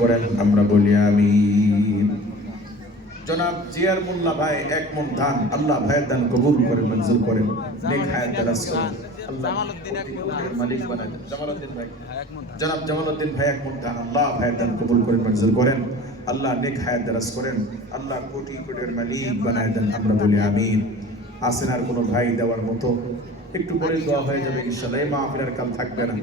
করেন, আমরা বলি আমিন। জনাব জিয়ার মোল্লা ভাই এক মন ধান আল্লাহ ভাইয়ের দান কবুল করে মঞ্জুর করেন, নেক হায়াত দারাজ করেন, আল্লাহ মালিক বানায় দেন। জামালউদ্দিন ভাই, জনাব জামালউদ্দিন ভাই এক মন ধান আল্লাহ ভাইয়ের দান কবুল করে মঞ্জুর করেন, আল্লাহ নেক হায়াত দারাজ করেন, আল্লাহ কোটি কোটির মালিক বানায় দেন, আমরা বলি আমিন। আসেন আর কোনো ভাই দেওয়ার মতো? একটু পরে দোয়া হয়ে যাবে ইনশাআল্লাহ। এই মাহফিলের কাল থাকবে না।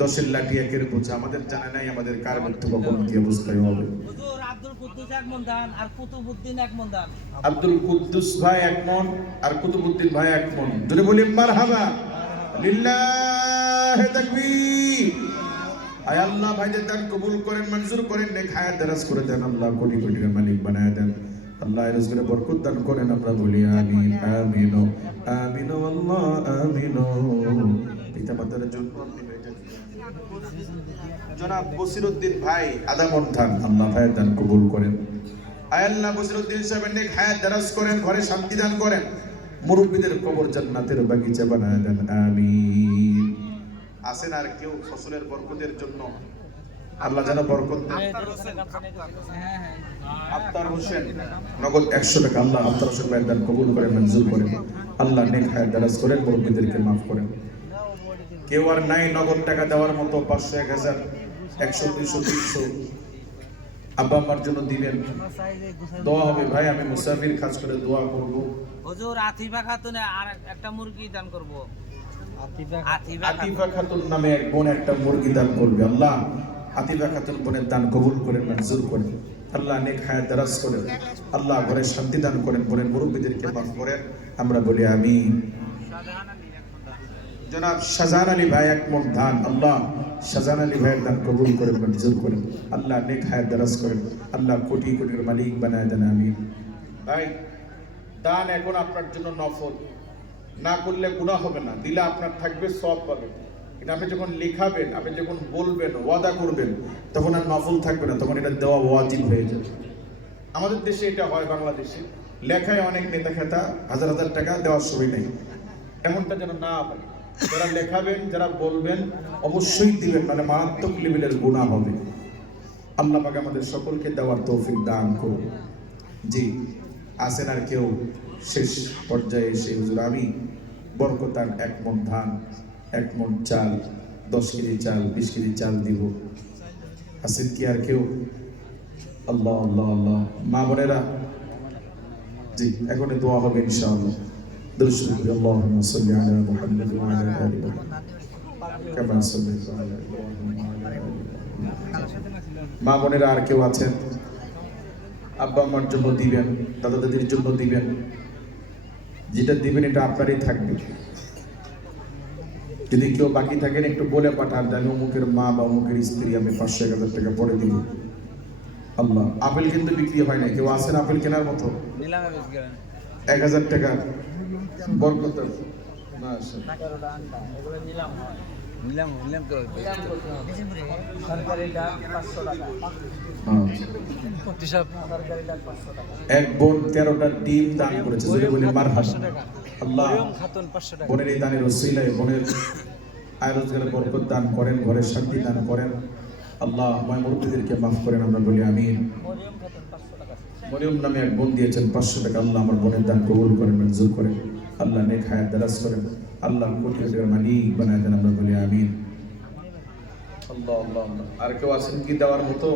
দশের লাঠি একের বোঝা, আমাদের জানা নাই আমাদের কার মৃত্যু কখন কি অবস্থায় হবে। হুজুর আব্দুল কুদ্দুস এক মন দান আর কুতুবউদ্দিন এক মন দান। আব্দুল কুদ্দুস ভাই এক মন আর কুতুবউদ্দিন ভাই এক মন, জোরে বলি মারহাবা, লিল্লাহি তাকবীর। আয় আল্লাহ ভাইদের দান কবুল করেন, মঞ্জুর করেন, নেক হায়াত দারাজ করে দেন, আল্লাহ কোটি কোটির মালিক বানায় দেন, আল্লাহ এর রিজকে বরকত দান করেন, আমরা বলি আমিন আমিন আমিন আল্লাহ আমিন। পিতা মাতার জন্য জনাব বসিরউদ্দিন ভাই আদা মন ধান আল্লাহ ভাইয়ের দান কবুল করেন, আয় আল্লাহ বসিরউদ্দিন সাহেবের নেক হায়াত দারাজ করেন, ঘরে শান্তি দান করেন, মুরব্বিদের কবর জান্নাতের বাগিচা বানায় দেন, আমিন। আসেন আর কেউ ফসলের বরকতের জন্য? আল্লাহ যেন বরকত দেন। আফতার হোসেন নগদ 100 টাকা আল্লাহ আফতার হোসেন ভাইয়ের দান কবুল করেন, মঞ্জুর করেন, আল্লাহ নেক হায়াত দারাজ করেন, মুরব্বিদেরকে মাফ করেন। কেউ আর নাই নগদ টাকা দেওয়ার মতো? 500, 1000, 100, 200, 300 আব্বা আমার জন্য দিবেন, দোয়া হবে। ভাই আমি মুসাফির, খাস করে দোয়া করব। হুজুর আতিফা খাতুনে আর একটা মুরগি দান করব। আতিফা খাতুন নামে এক বোন একটা মুরগি দান করবে, আল্লাহ আতিফা খাতুন বোনের দান কবুল করেন, মঞ্জুর করেন, আল্লাহ নেক হায়াত দারাজ করেন, আল্লাহ ঘরে শান্তি দান করেন, বোনের মুরব্বিদেরকে মাফ করেন, আমরা বলি আমিন। জনাব শাহজাহান আলী ভাই এক মন ধান আল্লাহ শাহজাহান আলী ভাইয়ের দান কবুল করেন, মঞ্জুর করেন, আল্লাহ নেক হায়াত দারাজ করেন, আল্লাহ কোটি কোটির মালিক বানায় দেন, আমিন। ভাই দান এখন আপনার জন্য নফল, না করলে গুনাহ হবে না, দিলে আপনার থাকবে, সওয়াব পাবেন। কিন্তু আপনি যখন লিখাবেন, আপনি যখন বলবেন, ওয়াদা করবেন, তখন আর নফল থাকবে না, তখন এটা দেওয়া ওয়াজিব হয়ে যাবে। আমাদের দেশে এটা হয়, বাংলাদেশে লেখায় অনেক নেতা খেতা হাজার হাজার টাকা দেওয়ার সময় নেই, এমনটা যেন না হয়। যারা লেখাবেন, যারা বলবেন, অবশ্যই দিবেন, মানে মারাত্মক লেভেলের গুনাহ হবে। আল্লাহ পাক আমাদের সকলকে দেওয়ার তৌফিক দান করুন। জি আসেন আর কেউ? শেষ পর্যায়ে এসে হুজুর আমি বরকতার 1 মণ ধান, 1 মণ চাল, 10 কেজি চাল, 20 কেজি চাল দিব। আসেন কি আর কেউ? আল্লাহ আল্লাহ আল্লাহ। মা বোনেরা, জি এখন দোয়া হবে ইনশাআল্লাহ। দরুদ শরীফ, আল্লাহুম্মা সাল্লি আলা মুহাম্মাদ ওয়া আলা আলি মুহাম্মাদ কামা সাল্লাইতা আলা ইব্রাহিম ওয়া আলা আলি ইব্রাহিম। মা বোনেরা আর কেউ আছেন? আব্বা আম্মার জন্য দিবেন, দাদা দাদির জন্য দিবেন, যেটা দিবেন এটা আপনারই থাকবে। যদি কেউ বাকি থাকেন একটু বলে পাঠান, আমি অমুকের মা বা অমুকের স্ত্রী আমি 500, 1000 টাকা পরে দিব। আল্লাহ আপেল কিন্তু বিক্রি হয় না, কেউ আসেন আপেল কেনার মতো? 1000 টাকা বরকত এক বোন 13টা ডিম দান করেছে, যদি বলি মারহাবা। আল্লাহ বোনের এই দানের ওসিলায় বোনের আয় রোজগারে বরকত দান করেন, ঘরে শান্তি দান করেন, আল্লাহ আমার মুরব্বিদেরকে মাফ করেন, আমরা বলি আমিন। মরিয়ম নামে এক বোন দিয়েছেন 500 টাকা, আল্লাহ আমার বোনের দান কবুল করেন, মঞ্জুর করেন, আল্লাহ নেক হায়াত দারাজ করেন, আল্লাহ কোটি কোটির মালিক বানায় দেন, আমরা বলি আমিন। আল্লাহ আল্লাহ আল্লাহ। আর কেউ আছেন কি দেওয়ার মতো?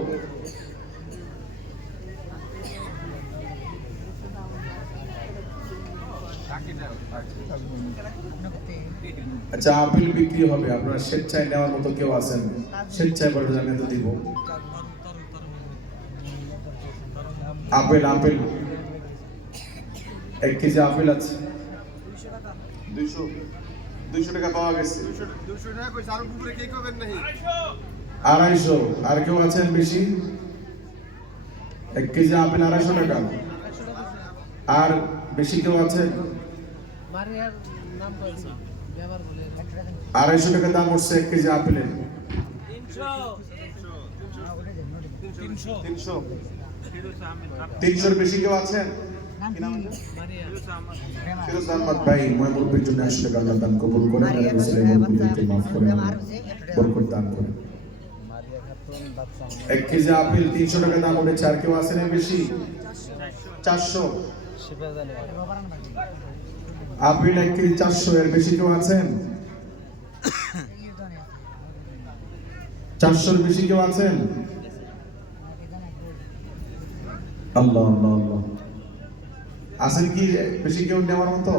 আচ্ছা আপেল বিক্রি হবে, আপনারা স্বেচ্ছায় নেওয়ার মতো কেউ আছেন? স্বেচ্ছায় বলে আমি তো দিব। আপেল আপেল 1 কেজি আপেল আছে 200 টাকা পাওয়া গেছে। 200 টাকা কই সার উপরে কি করবেন নাই? 250। আর কেউ আছেন বেশি? 1 কেজি আপেল 250 টাকা। আর বেশি কেউ আছে? মারিয়ার নাম বলছি ব্যবহার বলে 250 টাকা দাম হচ্ছে 1 কেজি আপেলের। 300 বেশি কেউ আছেন? কি নাম আছে? ফিরোজ আহমদ ভাই মুরব্বির জন্য 100 টাকা আল্লাহ দান কবুল করেন, আর মুসলিম মুরব্বিদেরকে মাফ করেন, বরকত দান করেন। এক কেজি আপেল 300 টাকা দাম উঠেছে, আর কেউ আছে না বেশি? 400 আপেল 1 কেজি 400, এর বেশি কেউ আছেন? 400 এর বেশি কেউ আছেন? আল্লাহ আল্লাহ আল্লাহ, আছেন কি বেশি কেউ নেওয়ার মতো?